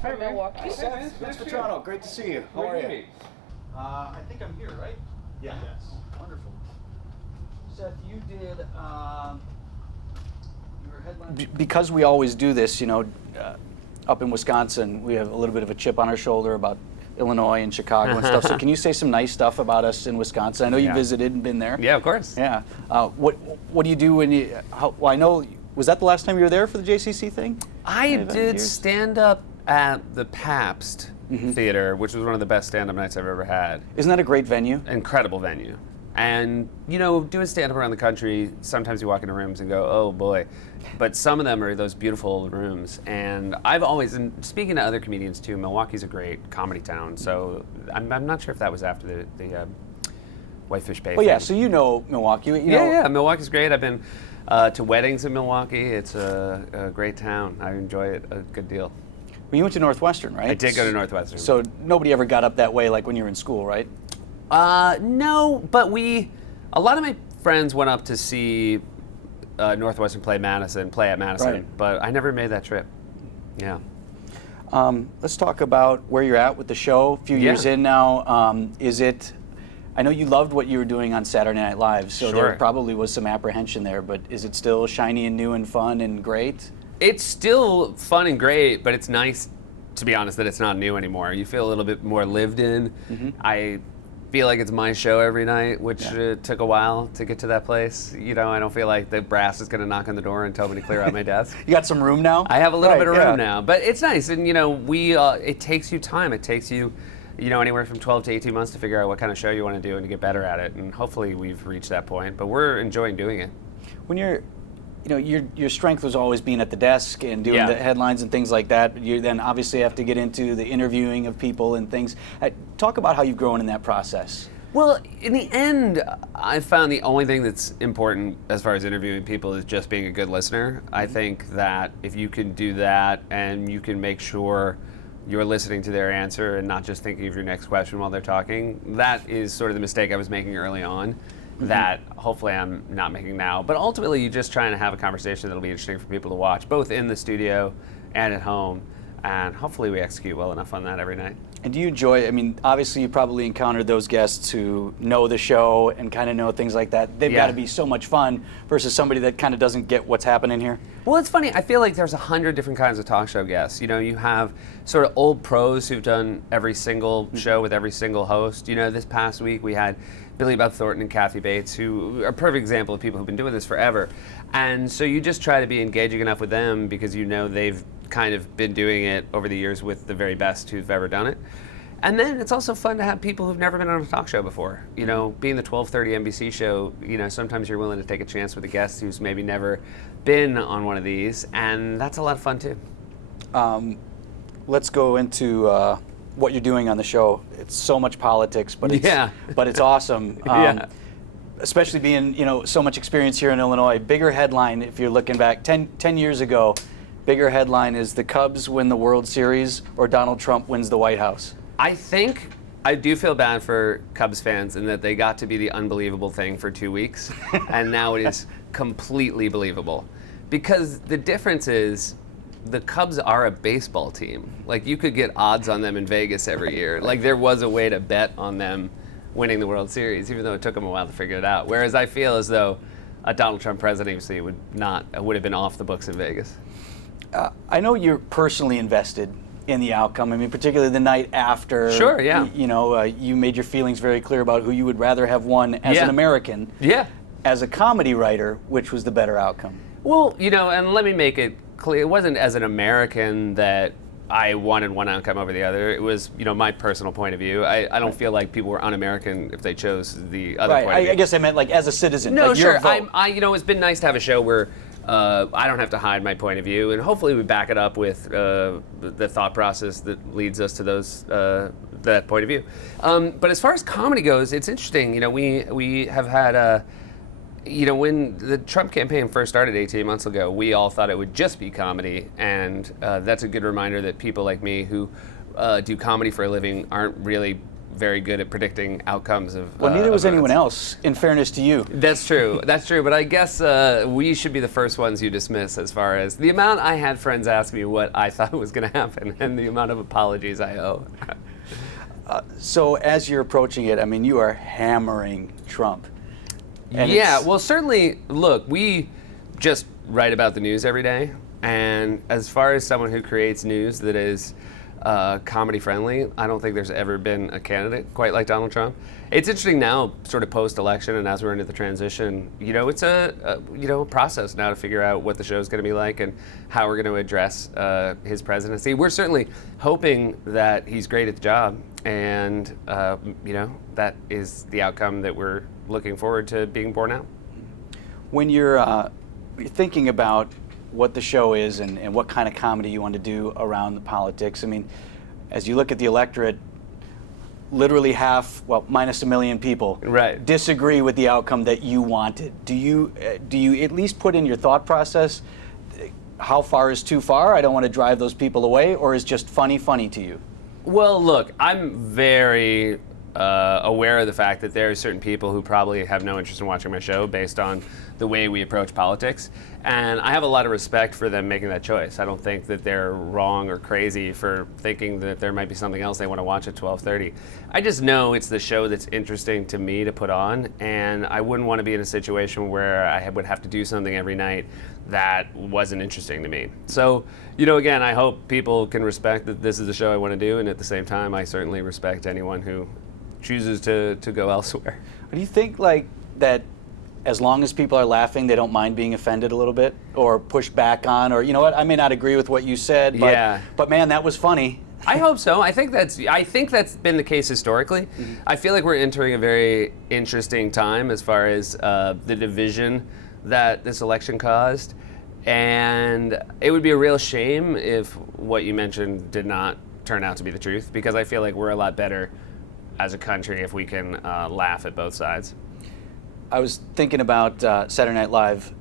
from Milwaukee. Hi, Seth. Thanks for Toronto. Great to see you. How are you? I think I'm here, right? Yeah. Yes. Wonderful. Seth, you did your headline. Because we always do this, up in Wisconsin, we have a little bit of a chip on our shoulder about Illinois and Chicago and stuff. So can you say some nice stuff about us in Wisconsin? I know you visited and been there. Yeah, of course. Yeah. What do you do when you? I know. Was that the last time you were there for the JCC thing? I did stand up at the Pabst Theater, which was one of the best stand-up nights I've ever had. Isn't that a great venue? Incredible venue. And, doing stand-up around the country, sometimes you walk into rooms and go, oh boy. But some of them are those beautiful old rooms. And I've always, and speaking to other comedians too, Milwaukee's a great comedy town. So I'm not sure if that was after the Whitefish Bay Oh yeah, thing. so you know Milwaukee. Yeah, Milwaukee's great. I've been to weddings in Milwaukee. It's a great town. I enjoy it a good deal. Well, you went to Northwestern, right? I did go to Northwestern. So nobody ever got up that way like when you were in school, right? No, but a lot of my friends went up to see Northwestern play at Madison, Right. but I never made that trip. Yeah. Let's talk about where you're at with the show. A few years in now. I know you loved what you were doing on Saturday Night Live, so there probably was some apprehension there, but is it still shiny and new and fun and great? It's still fun and great, but it's nice, to be honest, that it's not new anymore. You feel a little bit more lived in. I feel like it's my show every night, which took a while to get to that place. I don't feel like the brass is going to knock on the door and tell me to clear out my desk. You got some room now? I have a little bit of room now, but it's nice. And, it takes you time. It takes you, anywhere from 12 to 18 months to figure out what kind of show you want to do and to get better at it. And hopefully we've reached that point, but we're enjoying doing it. When you're, your strength was always being at the desk and doing the headlines and things like that. You then obviously have to get into the interviewing of people and things. Talk about how you've grown in that process. Well, in the end, I found the only thing that's important as far as interviewing people is just being a good listener. I think that if you can do that and you can make sure you're listening to their answer and not just thinking of your next question while they're talking, that is sort of the mistake I was making early on. That hopefully I'm not making now. But ultimately, you're just trying to have a conversation that'll be interesting for people to watch, both in the studio and at home. And hopefully we execute well enough on that every night. And do you enjoy, obviously you probably encountered those guests who know the show and kind of know things like that. They've got to be so much fun versus somebody that kind of doesn't get what's happening here. Well, it's funny. I feel like there's 100 different kinds of talk show guests. You have sort of old pros who've done every single show with every single host. This past week we had Billy Bob Thornton and Kathy Bates, who are a perfect example of people who've been doing this forever. And so you just try to be engaging enough with them because they've kind of been doing it over the years with the very best who've ever done it. And then it's also fun to have people who've never been on a talk show before. Being the 12:30 NBC show, sometimes you're willing to take a chance with a guest who's maybe never been on one of these, and that's a lot of fun too. Let's go into what you're doing on the show. It's so much politics, but it's awesome. Especially being, so much experience here in Illinois. Bigger headline, if you're looking back 10 years ago, bigger headline is the Cubs win the World Series or Donald Trump wins the White House. I think I do feel bad for Cubs fans in that they got to be the unbelievable thing for 2 weeks, and now it is completely believable. Because the difference is the Cubs are a baseball team. Like, you could get odds on them in Vegas every year. Like, there was a way to bet on them winning the World Series, even though it took them a while to figure it out. Whereas I feel as though a Donald Trump presidency would have been off the books in Vegas. I know you're personally invested in the outcome. Particularly the night after. Sure, yeah. You made your feelings very clear about who you would rather have won as an American. Yeah. As a comedy writer, which was the better outcome? Well, and let me make it clear, it wasn't as an American that I wanted one outcome over the other. It was, my personal point of view. I don't feel like people were un-American if they chose the other point of view. I guess I meant like as a citizen. No, like sure. Your vote. It's been nice to have a show where I don't have to hide my point of view, and hopefully we back it up with the thought process that leads us to that point of view. But as far as comedy goes, it's interesting. We have had when the Trump campaign first started 18 months ago, we all thought it would just be comedy, and that's a good reminder that people like me who do comedy for a living aren't really very good at predicting outcomes of. Well, neither was events. anyone else, in fairness to you. That's true. That's true. But I guess we should be the first ones you dismiss as far as the amount I had friends ask me what I thought was going to happen and the amount of apologies I owe. So as you're approaching it, I mean, you are hammering Trump. And Yeah, well, certainly, look, we just write about the news every day. And as far as someone who creates news that is comedy friendly, I don't think there's ever been a candidate quite like Donald Trump. It's interesting now, sort of post-election, and as we're into the transition, it's a process now to figure out what the show's going to be like and how we're going to address his presidency. We're certainly hoping that he's great at the job, and that is the outcome that we're looking forward to being borne out. When you're thinking about what the show is and what kind of comedy you want to do around the politics, I mean, as you look at the electorate, literally half, well, minus 1 million people, right, disagree with the outcome that you wanted. Do you at least put in your thought process, how far is too far? I don't want to drive those people away, or is just funny to you? Well, look, I'm very aware of the fact that there are certain people who probably have no interest in watching my show based on the way we approach politics. And I have a lot of respect for them making that choice. I don't think that they're wrong or crazy for thinking that there might be something else they want to watch at 12:30. I just know it's the show that's interesting to me to put on, and I wouldn't want to be in a situation where I would have to do something every night that wasn't interesting to me. So, again, I hope people can respect that this is the show I want to do, and at the same time, I certainly respect anyone who chooses to go elsewhere. Do you think that as long as people are laughing, they don't mind being offended a little bit or pushed back on, or I may not agree with what you said, but man, that was funny. I hope so. I think that's been the case historically. Mm-hmm. I feel like we're entering a very interesting time as far as the division that this election caused, and it would be a real shame if what you mentioned did not turn out to be the truth, because I feel like we're a lot better as a country if we can laugh at both sides. I was thinking about Saturday Night Live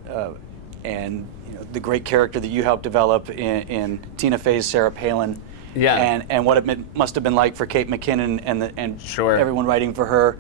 and the great character that you helped develop in Tina Fey's Sarah Palin, and what it must have been like for Kate McKinnon and sure, everyone writing for her.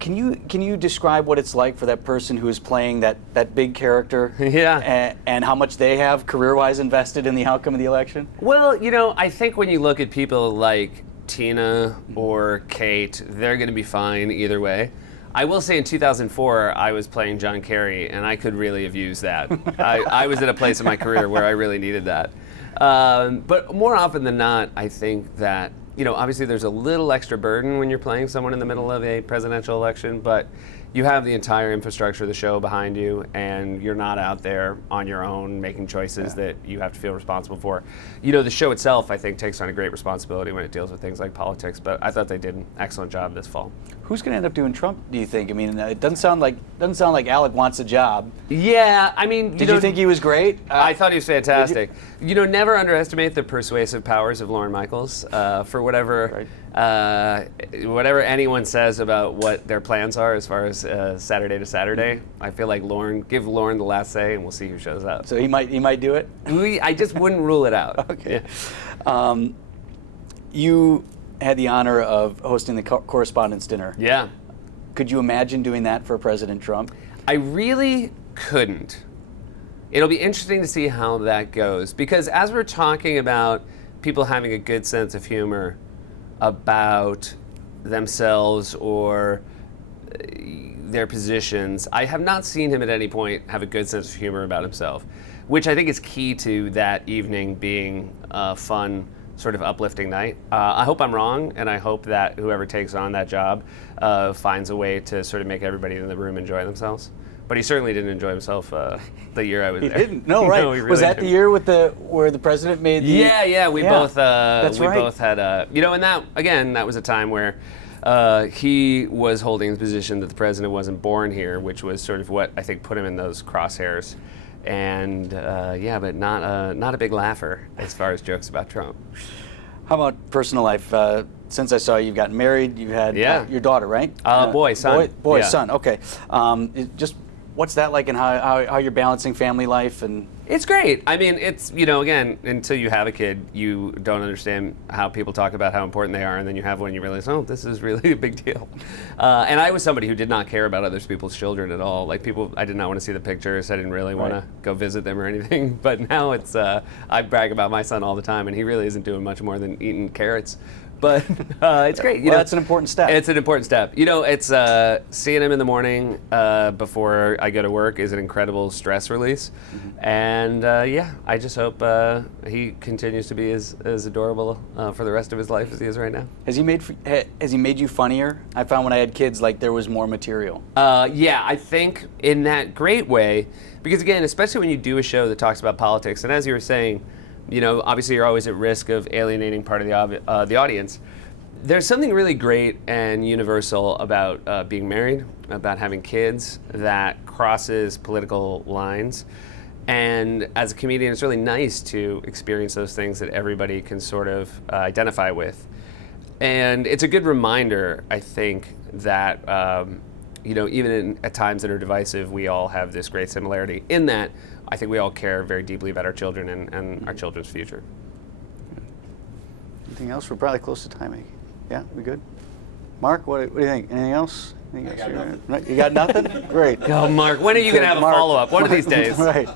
Can you describe what it's like for that person who is playing that big character? Yeah. And how much they have career-wise invested in the outcome of the election? Well, I think when you look at people like Tina or Kate, they're going to be fine either way. I will say in 2004, I was playing John Kerry, and I could really have used that. I was at a place in my career where I really needed that. But more often than not, I think that, obviously there's a little extra burden when you're playing someone in the middle of a presidential election, but you have the entire infrastructure of the show behind you, and you're not out there on your own making choices that you have to feel responsible for. The show itself, I think, takes on a great responsibility when it deals with things like politics, but I thought they did an excellent job this fall. Who's going to end up doing Trump, do you think? I mean, it doesn't sound like Alec wants a job. Yeah, I mean, Did you think he was great? I thought he was fantastic. Never underestimate the persuasive powers of Lorne Michaels. For whatever anyone says about what their plans are as far as Saturday to Saturday, I feel like give Lorne the last say, and we'll see who shows up. So he might do it? I just wouldn't rule it out. Okay. Yeah. You had the honor of hosting the Correspondence dinner. Yeah. Could you imagine doing that for President Trump? I really couldn't. It'll be interesting to see how that goes, because as we're talking about people having a good sense of humor about themselves or their positions, I have not seen him at any point have a good sense of humor about himself, which I think is key to that evening being a fun, sort of uplifting night. I hope I'm wrong, and I hope that whoever takes on that job finds a way to sort of make everybody in the room enjoy themselves. But he certainly didn't enjoy himself the year I was there. He didn't? No, right. No, he really was that didn't. The year where the president made the... Yeah, we both that's right. both had and that was a time where he was holding the position that the president wasn't born here, which was sort of what I think put him in those crosshairs. And but not a big laugher as far as jokes about Trump. How about personal life? Since I saw you've gotten married, you had your daughter, right? Boy, son. Boy, son. Okay. Just what's that like, and how you're balancing family life and? It's great. I mean, it's, again, until you have a kid, you don't understand how people talk about how important they are, and then you have one and you realize, oh, this is really a big deal. And I was somebody who did not care about other people's children at all. Like, I did not want to see the pictures. I didn't really want to go visit them or anything. But now it's, I brag about my son all the time, and he really isn't doing much more than eating carrots. But it's great. That's an important step. It's an important step. It's seeing him in the morning before I go to work is an incredible stress release. Mm-hmm. And I just hope he continues to be as adorable for the rest of his life as he is right now. Has he made you funnier? I found when I had kids, like, there was more material. Yeah, I think in that great way, because again, especially when you do a show that talks about politics, and as you were saying, obviously you're always at risk of alienating part of the audience. There's something really great and universal about being married, about having kids that crosses political lines. And as a comedian, it's really nice to experience those things that everybody can sort of identify with. And it's a good reminder, I think, that even at times that are divisive, we all have this great similarity in that I think we all care very deeply about our children and our children's future. Anything else? We're probably close to timing. Yeah, we good? Mark, what do you think? Anything else? I got nothing. You got nothing? Great. Oh, Mark, when are you going to have a follow-up? One of these days. Right.